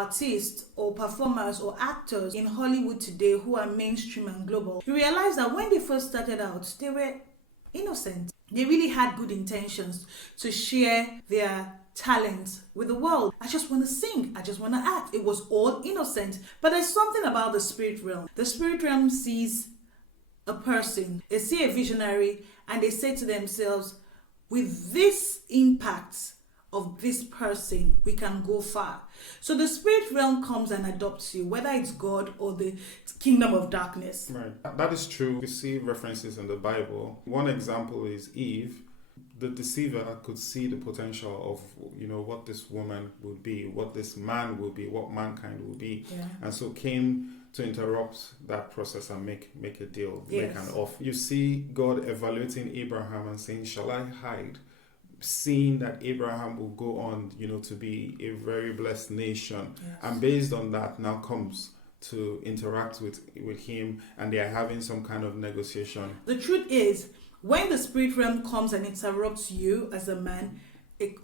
artists or performers or actors in Hollywood today who are mainstream and global, you realize that when they first started out, they were innocent. They really had good intentions to share their talent with the world. I just want to sing. I just want to act. It was all innocent. But there's something about the spirit realm. The spirit realm sees a person, they see a visionary, and they say to themselves, with this impact of this person, we can go far. So the spirit realm comes and adopts you, whether it's God or the kingdom of darkness. Right. That is true. We see references in the Bible. One example is Eve. The deceiver could see the potential of, what this woman would be, what this man will be, what mankind will be. Yeah. And so came to interrupt that process and make a deal, yes. make an offer. You see God evaluating Abraham and saying, shall I hide? Seeing that Abraham will go on, to be a very blessed nation. Yes. And based on that now comes to interact with him, and they are having some kind of negotiation. The truth is, when the spirit realm comes and interrupts you as a man,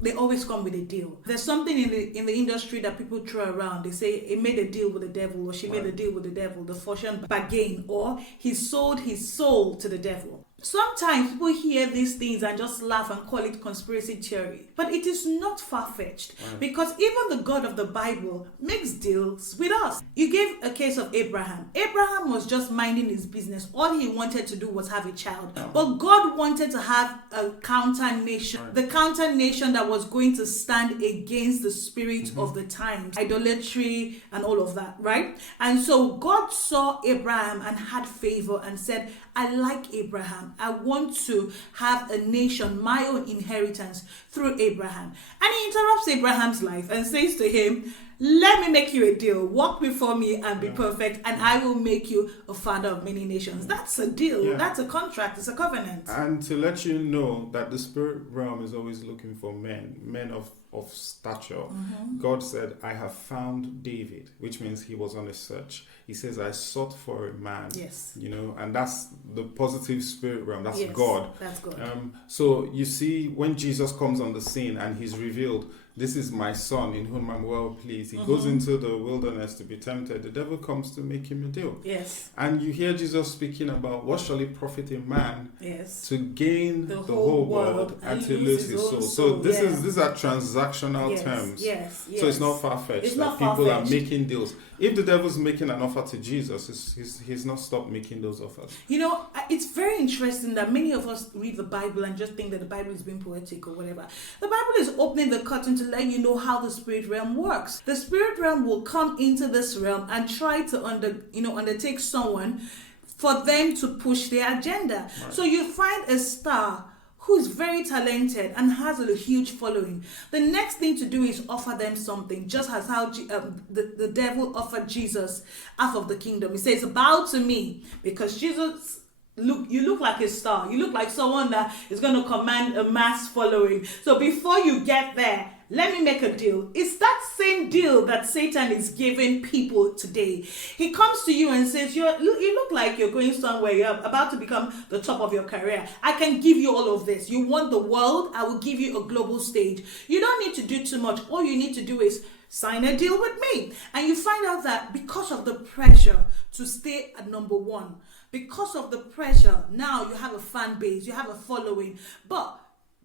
they always come with a deal. There's something in the industry that people throw around. They say he made a deal with the devil, or she made a deal with the devil, the fortune bargain, or he sold his soul to the devil. Sometimes people hear these things and just laugh and call it conspiracy theory. But it is not far-fetched, because even the God of the Bible makes deals with us. You gave a case of Abraham. Abraham was just minding his business. All he wanted to do was have a child. But God wanted to have a counter nation. The counter nation that was going to stand against the spirit of the times, idolatry and all of that, right? And so God saw Abraham and had favor and said, I like Abraham. I want to have a nation, my own inheritance through Abraham. And he interrupts Abraham's life and says to him, let me make you a deal. Walk before me and be perfect, and I will make you a father of many nations. That's a deal. Yeah. That's a contract. It's a covenant. And to let you know that the spirit realm is always looking for men of stature. Mm-hmm. God said, I have found David, which means he was on a search. He says, I sought for a man. Yes. And that's the positive spirit realm. That's yes, God. That's God. So you see, when Jesus comes on the scene and he's revealed, this is my son in whom I'm well pleased. He goes into the wilderness to be tempted. The devil comes to make him a deal. Yes. And you hear Jesus speaking about what shall it profit a man to gain the whole world and to lose his soul. So these are transactional terms. Yes. So it's not far-fetched that people are making deals. If the devil's making an offer to Jesus, he's not stopped making those offers. It's very interesting that many of us read the Bible and just think that the Bible is being poetic or whatever. The Bible is opening the curtain to let you know how the spirit realm works. The spirit realm will come into this realm and try to undertake someone for them to push their agenda. Right. So you find a star who's very talented and has a huge following. The next thing to do is offer them something, just as how the devil offered Jesus half of the kingdom. He says, bow to me, because Jesus, you look like a star. You look like someone that is going to command a mass following. So before you get there, let me make a deal. It's that same deal that Satan is giving people today. He comes to you and says, you look like you're going somewhere. You're about to become the top of your career. I can give you all of this. You want the world? I will give you a global stage. You don't need to do too much. All you need to do is sign a deal with me. And you find out that because of the pressure to stay at number one, because of the pressure, now you have a fan base, you have a following, but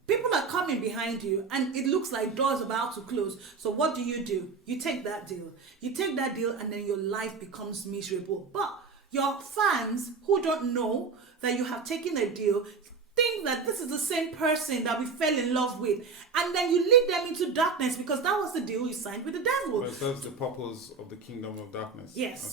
people are coming behind you and it looks like doors about to close. So what do? You take that deal. And then your life becomes miserable. But your fans who don't know that you have taken a deal think that this is the same person that we fell in love with. And then you lead them into darkness because that was the deal you signed with the devil. Well, that's the purpose of the kingdom of darkness. Yes.